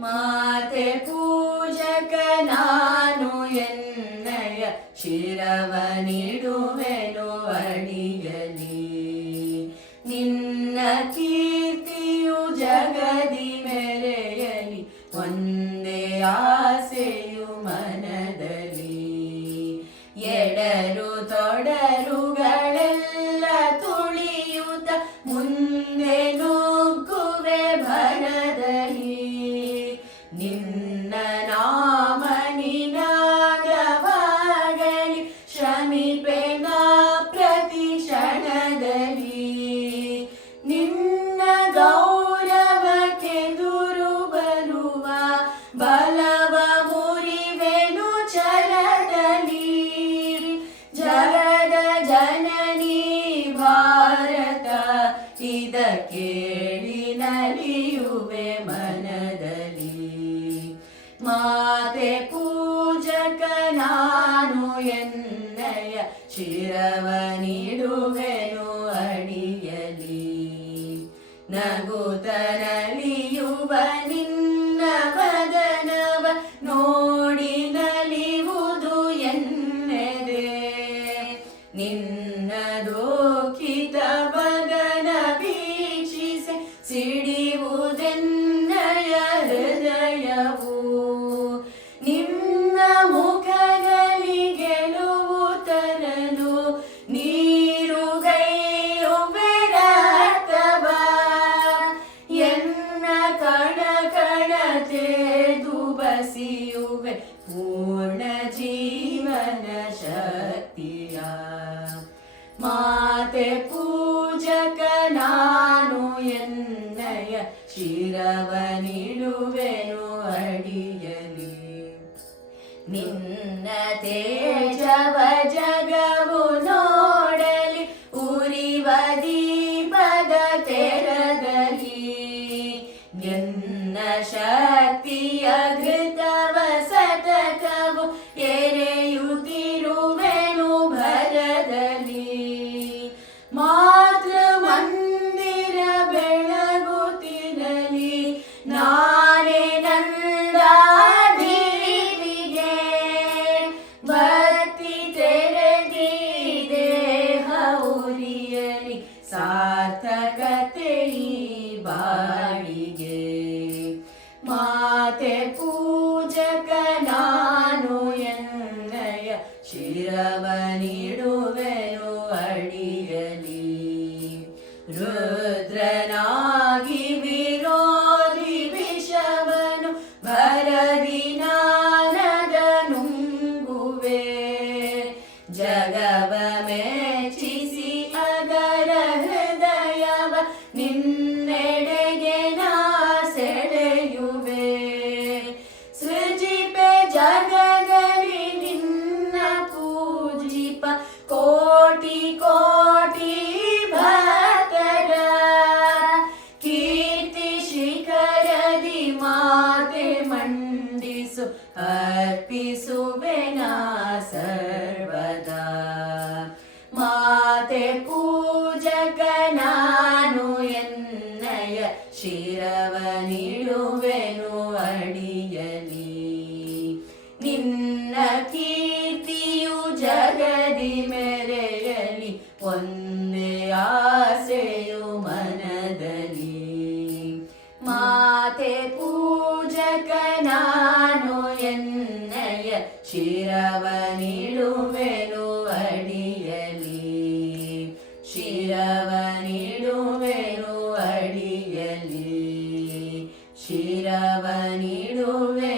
ಮಾತೆ ಪೂಜಕ ನಾನು ಎನ್ನಯ ಶಿರವನಿಡುವೆನು ಅಡಿಯಲಿ. ನಿನ್ನ ಕೀರ್ತಿಯು ಜಗದಿ ಮೆರೆಯಲಿ, ಒಂದೇ ಆಸೆಯು ಮನದಲ್ಲಿ. ಎಡರು ತೊಡರುಗಳೆಲ್ಲ ತುಳಿಯುತ್ತ ಮುಂದೆ ನುಗ್ಗುವೆ ಭರದಲ್ಲಿ. ನಿನ್ನ ನಾಮ ನಿನಾದವಾಗಲಿ, ಶ್ರಮಿಪೆನ ಪ್ರತಿ ಕ್ಷಣದಲ್ಲಿ. ನಿನ್ನ ಗೌರವಕ್ಕೆದುರು ಬರುವ ಬಲವ ಮುರಿವೆನು ಛಲದಲ್ಲಿ. ಜಗದ ಜನನಿ ಭಾರತ ಇದ ಕೇಳಿ ನಲಿಯುವೆ ಮನದಲ್ಲಿ. ಮಾತೆ ಪೂಜಕ ನಾನು ಎನ್ನಯ ಶಿರವನಿಡುವೆನು ಅಡಿಯಲಿ. ನಗುತ್ತ ನಲಿಯುವ ನಿನ್ನ ವದನವ ನೋಡಿ ನಲಿಯುವುದು ಎನ್ನೆದೆ. ನಿನ್ನ ದುಃಖಿತ ವದನ ವೀಕ್ಷಿಸಿ ಸಿಡಿಯುವುದೆನ್ನಯ ಹೃದಯವು. ನಿಮ್ಮ ಮುಖದಲ್ಲಿ ಗೆಲುವು ತರಲು ನೀರುಗೈಯುವೆ ರಕ್ತವ. ಎನ್ನ ಕಣ ಕಣ ತೆರೆದು ಬಸಿಯುವೆ ಪೂರ್ಣ ಜೀವನ ಶಕ್ತಿಯ. ಮಾತೆ ಪೂಜಕ ನಾನು ಎನ್ನಯ ಶಿರವನಿಡುವೆನು ಅಡಿಯಲಿ. ನಿನ್ನ ತೇಜವ ಜಗವು ನೋಡಲಿ, ಉರಿವ ದೀಪದ ತೆರದಲ್ಲಿ. ನಿನ್ನ ಶಕ್ತಿಯ ಘೃತವ ಸತತವು ಎರೆಯುತ್ತಿರುವೆನು ಭರದಲ್ಲಿ. ಮಾತೃ ಮಂದಿರ ಬೆಳಗುತ್ತಿರಲಿ, ನಾನೇ ನಂದ ದೇವಿಗೆ. ಭಕ್ತಿ ತೆರೆದಿ ದೇಹ ಉರಿಯಲಿ, ಸಾರ್ಥಕತೆ ಈ ಬಾಳಿಗೆ. ಮಾತೆ ಪೂಜಕ ನಾನು ಎನ್ನಯ ಶಿರವನಿಡುವೆನು ಅಡಿಯಲಿ. ರುದ್ರನಾಗಿ ವಿರೋಧಿ ವಿಷವನು ಭರದಿ ನಾನದ ನುಂಗುವೆ. ಜಗವ ಮೆಚ್ಚಿಸಿ ಅಗರ ಹೃದಯವ ನಿನ್ನೆಡೆಗೆ ನಾ ಸೆಳೆಯುವೆ. ಸೃಜಿಪೆ ಜಗದಲ್ಲಿ ನಿನ್ನ ಪೂಜಿಪ ಕೋಟಿ ಕೋಟಿ ಭಕ್ತರ. ಕೀರ್ತಿ ಶಿಖರದಿ ಮಾತೆ ಮಂಡಿಸು ಅರ್ಪಿಸುವೆ ನಾ ಸರ್ವದಾ. ಮಾತೆ ಪೂಜಕ ನಾನು ಎನ್ನಯ ಶಿರವನಿಡುವೆನು ಅಡಿಯಲಿ. ನಿನ್ನ ಕೀರ್ತಿಯು ಜಗದಿ ಮೆರೆಯಲಿ, ಒಂದೇ ಆಸೆಯು ಮನದಲ್ಲಿ. ಮಾತೆ ಪೂಜಕ ನಾನು ಎನ್ನಯ ಶಿರವನಿಡುವೆನು ಅಡಿಯಲಿ. ಶಿರವನಿಡುವೆನು ಅಡಿಯಲಿ. ಶಿರವನಿಡುವೆ